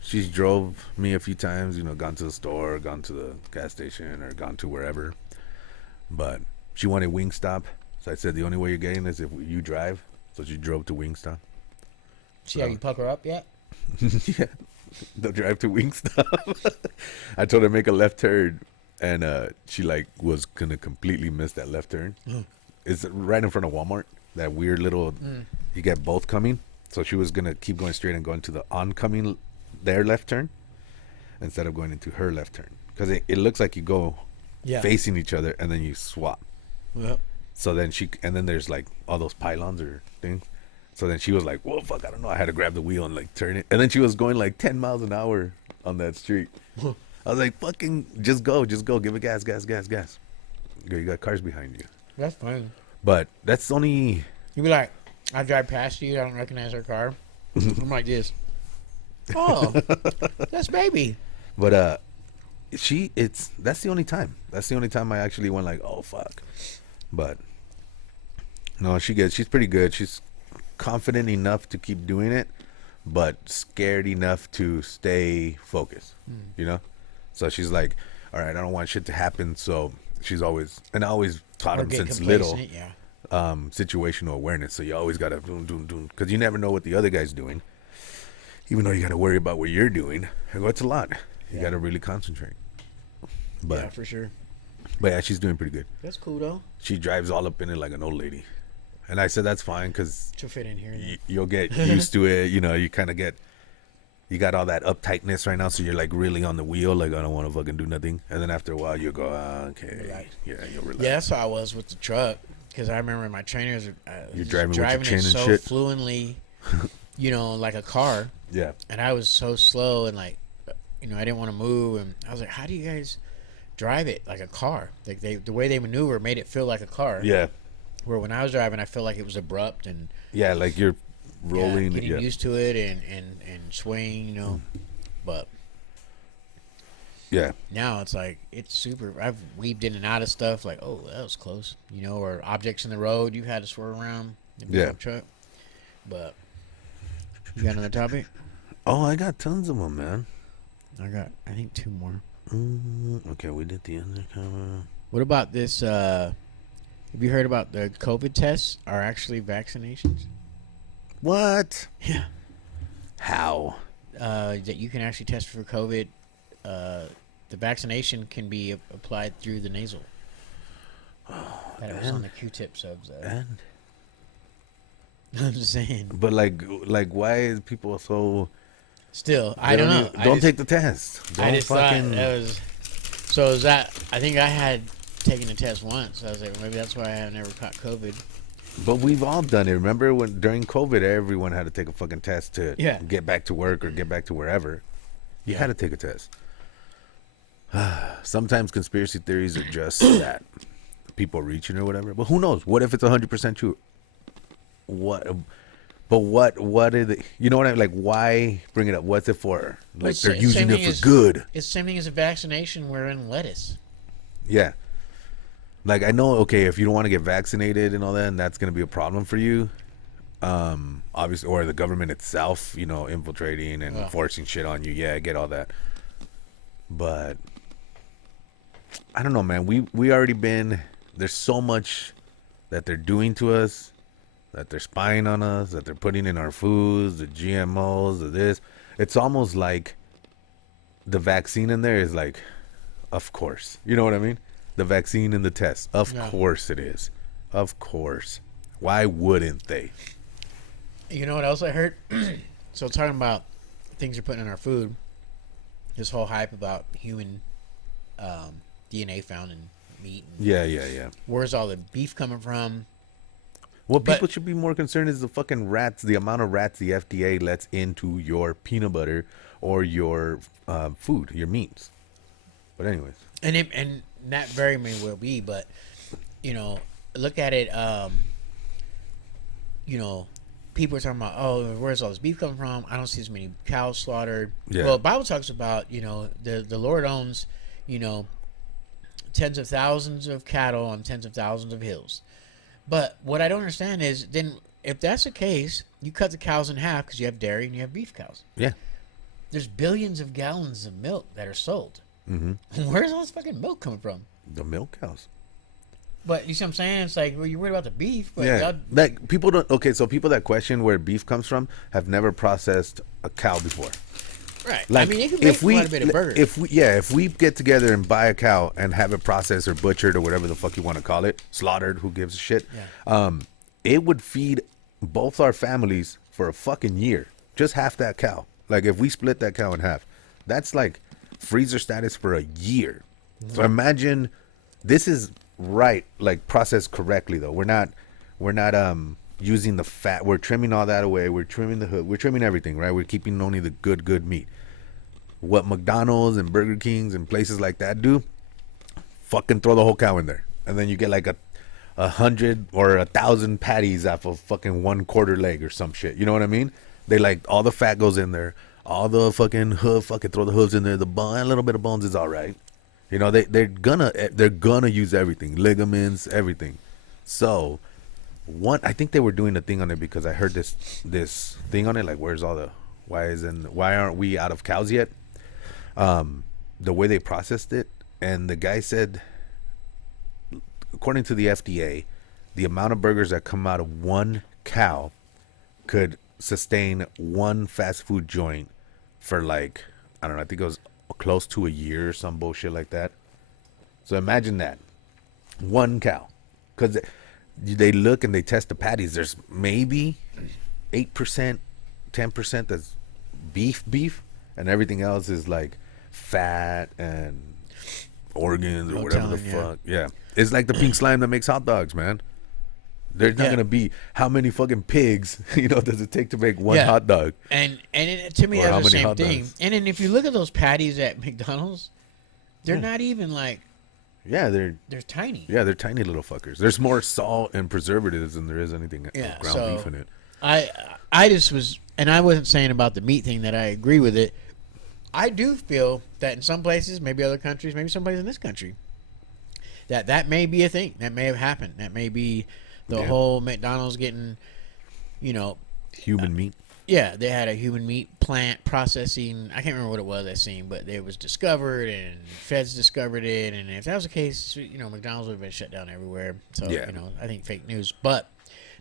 she's drove me a few times, you know, gone to the store, gone to the gas station, or gone to wherever. But she wanted Wingstop, so I said the only way you're getting is if you drive. So she drove to Wingstop. See how you pucker up yet? Yeah, the drive to Wingstop. I told her to make a left turn, and she like was gonna completely miss that left turn. It's right in front of Walmart. That weird little, you get both coming. So she was gonna keep going straight and going to the oncoming their left turn instead of going into her left turn, because it looks like you go facing each other and then you swap. Yep. So then then there's like all those pylons or things. So then she was like, "Whoa, fuck, I don't know." I had to grab the wheel and like turn it. And then she was going like 10 miles an hour on that street. I was like, "Fucking, just go, give it gas. Girl, you got cars behind you." That's fine. But that's only. You'd be like, I drive past you, I don't recognize her car. I'm like this. Oh, that's baby. But that's the only time. That's the only time I actually went like, "Oh fuck." But no, she's pretty good. She's confident enough to keep doing it, but scared enough to stay focused. You know? So she's like, "All right, I don't want shit to happen." So she's always, and I always taught Or him get since complacent, little yeah. situational awareness. So you always gotta do, because you never know what the other guy's doing. Even though you got to worry about what you're doing, I go, it's a lot. You got to really concentrate. But yeah, for sure. But yeah, she's doing pretty good. That's cool though. She drives all up in it like an old lady, and I said that's fine because To fit in here. you'll get used to it. You know, you kind of get. You got all that uptightness right now, so you're like really on the wheel, like I don't want to fucking do nothing. And then after a while, you go, okay, Relax. yeah, you'll relax. Yeah, that's how I was with the truck. Because I remember my trainers You're driving with your it chin and so shit? fluently, like a car. Yeah, And I was so slow and like, I didn't want to move. And I was like, how do you guys drive it like a car? Like the way they maneuver made it feel like a car. yeah, Where when I was driving, I felt like it was abrupt and yeah. Like you're rolling. getting Yeah, used to it and swaying, But yeah, now it's like it's super. I've weaved in and out of stuff like, oh, that was close, or objects in the road you had to swerve around. The big Yeah. truck. But you got another topic? Oh, I got tons of them, man. I think 2 more. Okay, we did the undercover. What about this? Have you heard about the COVID tests are actually vaccinations? What? Yeah. How? That you can actually test for COVID. The vaccination can be applied through the nasal. That it was on the Q-tip subs. And I'm just saying. but like, why is people so? Still, They I don't know. Don't take the test. Don't I just fucking. thought that was. So is that? I think I had taken the test once. I was like, maybe that's why I never caught COVID. But we've all done it. Remember when during COVID, everyone had to take a fucking test to get back to work or get back to wherever. You had to take a test. Sometimes conspiracy theories are just that people reaching or whatever. But who knows? What if it's 100% true? What? But what is it? You know what I mean? Like, why bring it up? What's it for? Like, they're using it for good. It's the same thing as a vaccination. We're in lettuce. Yeah. Like, I know, okay, if you don't want to get vaccinated and all that, and that's going to be a problem for you, obviously, or the government itself, infiltrating and forcing shit on you. Yeah, I get all that. But, I don't know, man. We already there's so much that they're doing to us, that they're spying on us, that they're putting in our foods, the GMOs, the this. It's almost like the vaccine in there is like, of course. You know what I mean? The vaccine and the test. Of course it is. Of course. Why wouldn't they? You know what else I heard? So talking about things you're putting in our food, this whole hype about human DNA found in meat. And Yeah. where's all the beef coming from? What people should be more concerned is the fucking rats, the amount of rats the FDA lets into your peanut butter or your food, your meats. But anyways. And that very may well be, but look at it. People are talking about, oh, where's all this beef coming from? I don't see as many cows slaughtered. Yeah. Well, the Bible talks about the Lord owns tens of thousands of cattle on tens of thousands of hills. But what I don't understand is then if that's the case, you cut the cows in half because you have dairy and you have beef cows. Yeah. There's billions of gallons of milk that are sold. Mm-hmm. Where's all this fucking milk coming from? The milk cows. But you see what I'm saying? It's like, well, you're worried about the beef. But Yeah. Like, people don't... Okay, so people that question where beef comes from have never processed a cow before. Right. Like, I mean, it can make quite a bit of burger. If we get together and buy a cow and have it processed or butchered or whatever the fuck you want to call it, slaughtered, who gives a shit? Yeah. It would feed both our families for a fucking year. Just half that cow. Like, if we split that cow in half, that's like freezer status for a year. Mm-hmm. So imagine, this is right, like processed correctly though. We're not using the fat. We're trimming all that away. We're trimming the hood. We're trimming everything, right? We're keeping only the good meat. What McDonald's and Burger Kings and places like that do, fucking throw the whole cow in there. And then you get like 100 or 1,000 patties off of fucking 1/4 leg or some shit. You know what I mean? They like, all the fat goes in there. All the fucking hoof, fucking throw the hooves in there. The bone, a little bit of bones is all right. They're gonna use everything, ligaments, everything. So, I think they were doing a thing on it because I heard this thing on it, like, why aren't we out of cows yet? The way they processed it, and the guy said, according to the FDA, the amount of burgers that come out of one cow could sustain one fast food joint for like, I don't know, I think it was close to a year or some bullshit like that. So imagine that. One cow. Because they look and they test the patties. There's maybe 8%, 10% that's beef, and everything else is like fat and organs or whatever the fuck. Yeah. It's like the pink slime that makes hot dogs, man. There's not gonna be how many fucking pigs, does it take to make one hot dog? And to me, that's the same thing. And then if you look at those patties at McDonald's, they're not even like. Yeah, they're tiny. Yeah, they're tiny little fuckers. There's more salt and preservatives than there is anything ground beef in it. I just was, and I wasn't saying about the meat thing that I agree with it. I do feel that in some places, maybe other countries, maybe some places in this country, that may be a thing. That may have happened. That may be the whole McDonald's getting, human meat. Yeah, they had a human meat plant processing. I can't remember what it was I seen, but it was discovered and feds discovered it. And if that was the case, McDonald's would have been shut down everywhere. So, I think fake news. But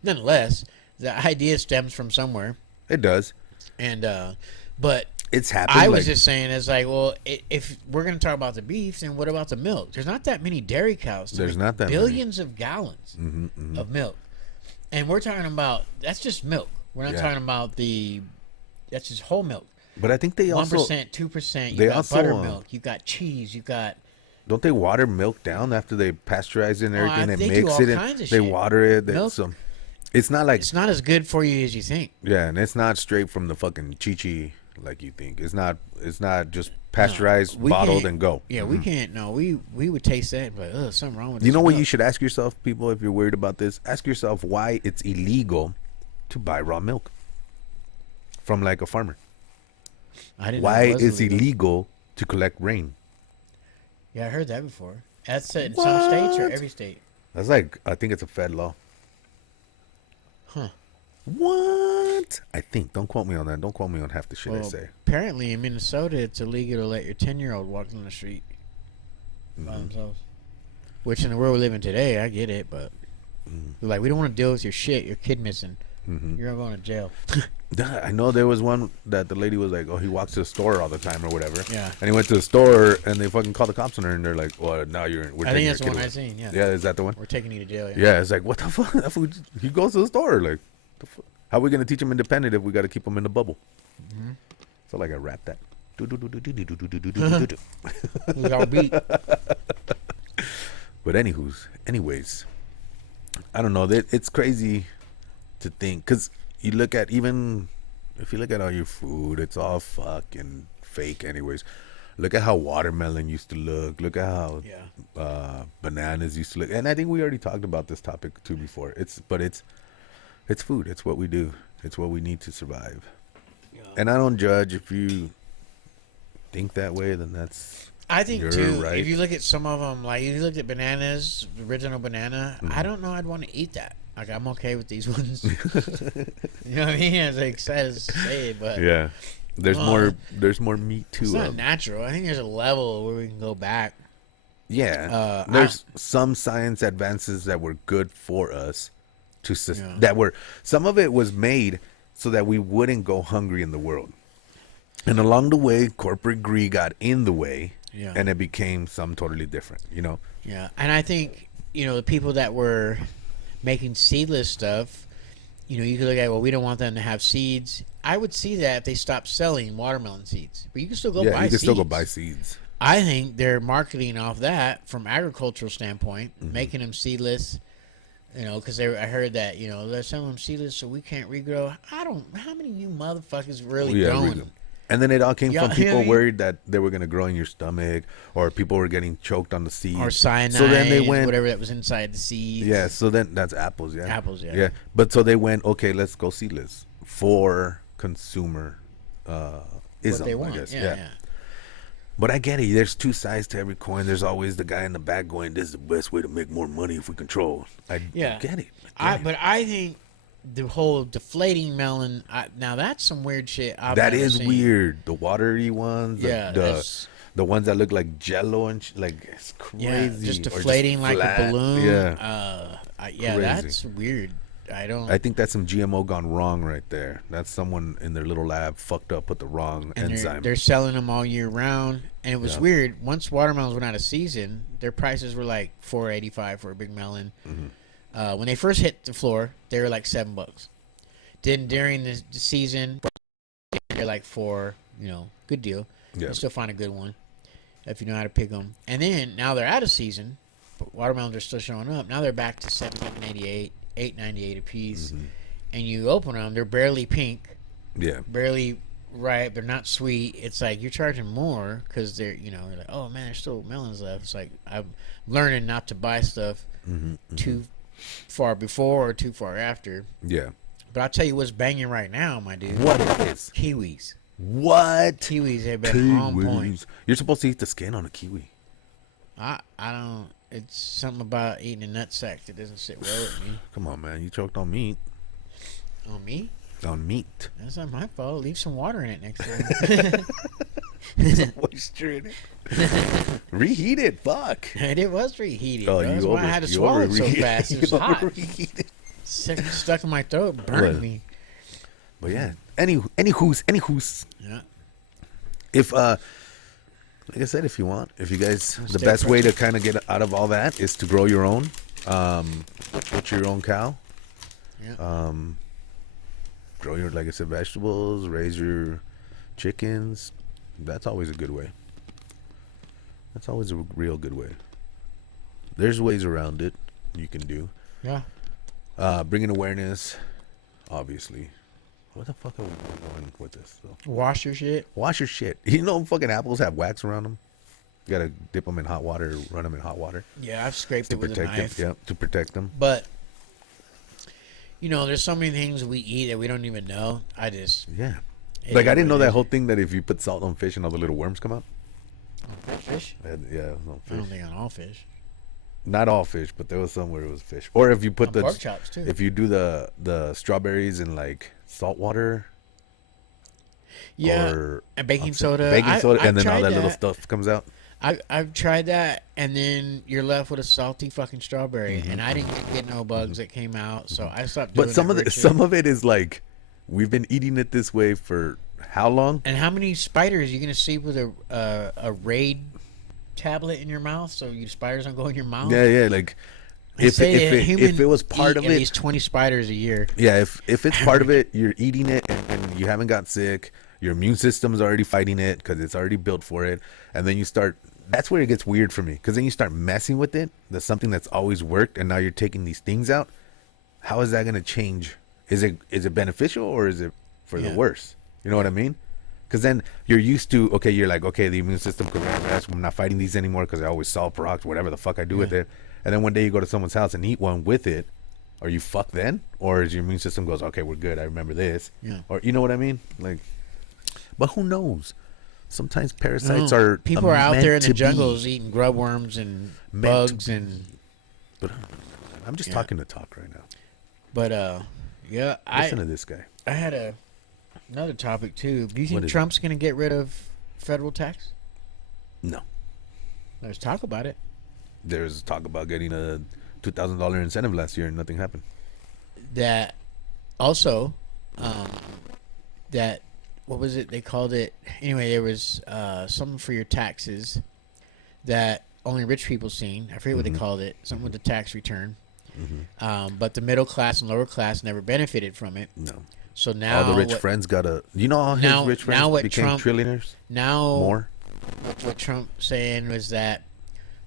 nonetheless, the idea stems from somewhere. It does. And, but it's happened. I was just saying, it's like, well, if we're going to talk about the beef, then what about the milk? There's not that many dairy cows. There's not that billions of gallons of milk. And we're talking about, that's just milk. We're not talking about that's just whole milk. But I think they also 1%, 2%. You got buttermilk. You got cheese. You got. Don't they water milk down after they pasteurize it and everything and they mix do all it? Kinds of they shit. Water it. Milk, it's not like it's not as good for you as you think. Yeah, and it's not straight from the fucking chichi like you think. It's not just pasteurized, bottled, and go. Yeah, we can't. No, we would taste that, but something wrong with. You know what you should ask yourself, people, if you're worried about this? Ask yourself why it's illegal to buy raw milk from like a farmer. Why it's illegal to collect rain? Yeah, I heard that before. That's in some states or every state. That's like, I think it's a Fed law. Huh. What? I think. Don't quote me on that. Don't quote me on half the shit I say. Apparently in Minnesota, it's illegal to let your 10-year-old walk on the street by themselves. Which in the world we live in today, I get it, but like, we don't want to deal with your shit, your kid missing. You're going to jail. I know there was one that the lady was like, oh, he walks to the store all the time or whatever. Yeah. And he went to the store and they fucking called the cops on her and they're like, well, now we're I think that's the one I seen, yeah. Yeah, is that the one? We're taking you to jail, yeah. It's like, what the fuck? That fool, he goes to the store. Like, the fuck? How are we going to teach him independent if we got to keep him in the bubble? So like I rap that. We got beat. But anyways, I don't know. It's crazy to think, because you look at, even if you look at all your food, it's all fucking fake anyways. Look at how watermelon used to look. Look at how bananas used to look. And I think we already talked about this topic too before. It's food. It's what we do. It's what we need to survive. Yeah. And I don't judge. If you think that way, then that's, I think too, right. If you look at some of them, like if you looked at bananas, the original banana, I don't know I'd want to eat that. Like, I'm okay with these ones. You know what I mean? As like sad as to say it, but yeah, there's more meat to it. It's not natural. I think there's a level where we can go back. Yeah, there's some science advances that were good for us that were, some of it was made so that we wouldn't go hungry in the world, and along the way, corporate greed got in the way, and it became something totally different. Yeah, and I think the people that were making seedless stuff, you could look at, well, we don't want them to have seeds. I would see that if they stopped selling watermelon seeds, but you can still go buy seeds. Yeah, you can still go buy seeds. I think they're marketing off that from agricultural standpoint, making them seedless. Because I heard that they're selling them seedless, so we can't regrow. How many of you motherfuckers really growing? And then it all came from people worried that they were going to grow in your stomach, or people were getting choked on the seeds. Or cyanide, so then they went, whatever that was inside the seeds. Yeah, so then that's apples, yeah. Apples, yeah. Yeah, but so they went, okay, let's go seedless for consumer ism, they want. I guess. Yeah. But I get it. There's two sides to every coin. There's always the guy in the back going, this is the best way to make more money if we control. I get it. But I think the whole deflating melon, now that's some weird shit. That is weird. The watery ones, the ones that look like jello and like, it's crazy. Yeah, just deflating like a balloon. Yeah, that's weird. I think that's some GMO gone wrong right there. That's someone in their little lab fucked up, put the wrong and enzyme. they're selling them all year round, and it was Yeah. weird. Once watermelons went out of season, their prices were like $4.85 for a big melon. When they first hit the floor, they were like $7. Then during the season, they're like $4. Good deal. Yeah. You still find a good one if you know how to pick them. And then now they're out of season, but watermelons are still showing up. Now they're back to $7.88, $8.98 a piece. And you open them, they're barely pink, Yeah. barely ripe. They're not sweet. It's like you're charging more because they're you're like, oh man, there's still melons left. It's like I'm learning not to buy stuff too far before or too far after. Yeah. But I'll tell you what's banging right now, my dude. What is? Kiwis. What? Kiwis have been on point. You're supposed to eat the skin on a kiwi. I don't. It's something about eating a nutsack that doesn't sit well with me. Come on, man. You choked on meat. On me? On meat. That's not my fault. Leave some water in it next time. Moisture in it. Reheat it. Fuck. And it was reheated. Oh, That's why I had to swallow it so fast. It was hot. Stuck in my throat, burned me. But yeah. Anywho's. Yeah. If like I said, if you guys, the Stay best way to present. kind of get out of all that is to grow your own. Put your own cow. Yeah. Grow your, like I said, vegetables. Raise your chickens. That's always a good way. That's always a real good way. There's ways around it you can do. Yeah. Bringing awareness, obviously. What the fuck are we going with this, though? Wash your shit. Wash your shit. You know fucking apples have wax around them? You gotta dip them in hot water, run them in hot water. Yeah, I've scraped To it with a protect them. knife. Yeah, to protect them. But there's so many things we eat that we don't even know. Yeah. It Like, is I didn't know what it that is. whole thing that if you put salt on fish and all the little worms come out. Fish? Yeah, on I fish. don't think on all fish. Not all fish, but there was some where it was fish. Or if you put On the pork chops too. if you do the strawberries in like salt water, Yeah, or and baking I'm saying- soda. baking soda, I've and then all tried that little that. stuff comes out. I've tried that, and then you're left with a salty fucking strawberry, Mm-hmm. and I didn't get no bugs that came out, so I stopped doing But some that of weird shit. some of it is like we've been eating it this way for how long? And how many spiders are you gonna see with a Raid tablet in your mouth, so your spiders don't go in your mouth? Yeah, like They say that if humans it was part eat of at it, least 20 spiders a year. yeah, if it's part of it, you're eating it and you haven't got sick. Your immune system's already fighting it because it's already built for it, and then you start. That's where it gets weird for me because then you start messing with it. That's something that's always worked, and now you're taking these things out. How is that going to change? Is it beneficial or is it for the Yeah. worse? You know what I mean? Because then you're used to you're like the immune system could rest. I'm not fighting these anymore because I always solve rocks, whatever the fuck I do with it. And then one day you go to someone's house and eat one with it. Are you fucked then? Or is your immune system goes, okay, we're good. I remember this. Yeah. Or you know what I mean? Like, but who knows? Sometimes parasites are People are out there in meant the to jungles be. eating grub worms and Meant to bugs and. But I'm just Yeah. talking to talk right now. But yeah, Listen to this guy. I had another topic too. Do you What think is it? Trump's gonna get rid of federal tax? No. There's talk about it. There's talk about getting a $2,000 incentive last year and nothing happened. That also, that what was it they called it? Anyway, there was something for your taxes that only rich people seen. I forget what they called it. Something with the tax return. But the middle class and lower class never benefited from it. No. So now All the rich what, friends got a. You know, all his Now- rich friends now what became Trump- trillionaires. now More. what Trump saying was that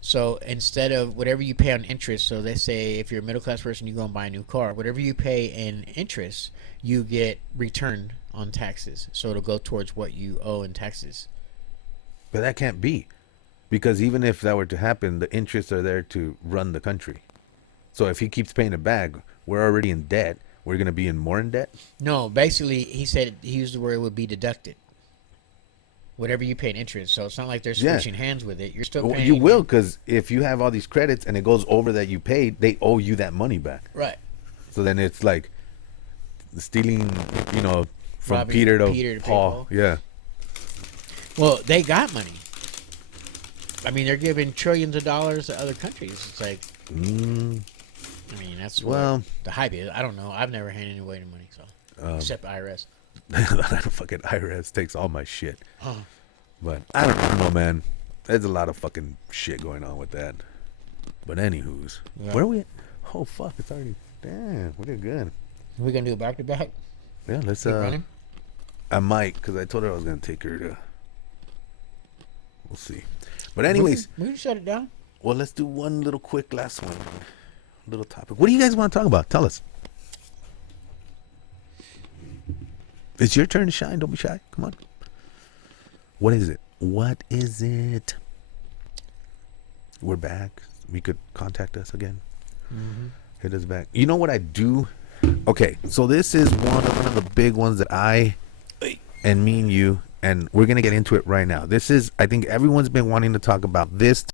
so instead of whatever you pay on interest, so they say if you're a middle class person, you go and buy a new car, whatever you pay in interest, you get returned on taxes. So it'll go towards what you owe in taxes. But that can't be, because even if that were to happen, the interests are there to run the country. So if he keeps paying it back, we're already in debt. We're gonna be in more in debt. No, basically he said he used the word it would be deducted. Whatever you pay in interest, so it's not like they're Yeah. switching hands with it. You're still Well, paying. you will, because if you have all these credits and it goes over that you paid, they owe you that money back. right. So then it's like stealing, from Robbing Peter to Peter to pay Paul. Paul. Yeah. Well, they got money. I mean, they're giving trillions of dollars to other countries. It's like I mean, that's Well, what the hype is. I don't know. I've never handed away any money, so except IRS. that fucking IRS takes all my shit. Huh. But I don't know, man. There's a lot of fucking shit going on with that. But anywho's, where are we at? Oh fuck, it's already. Damn, we did good. We gonna do it back to back? Yeah, let's. Keep running? I might, because I told her I was gonna take her to. We'll see. But anyways, We can shut it down. well, let's do one little quick last one. Little topic. What do you guys want to talk about? Tell us. It's your turn to shine. Don't be shy. Come on. What is it? What is it? We're back. We could contact us again. Hit us back. You know what I do? Okay, so this is one of the big ones that I and me and you, and we're gonna get into it right now. This is, I think everyone's been wanting to talk about this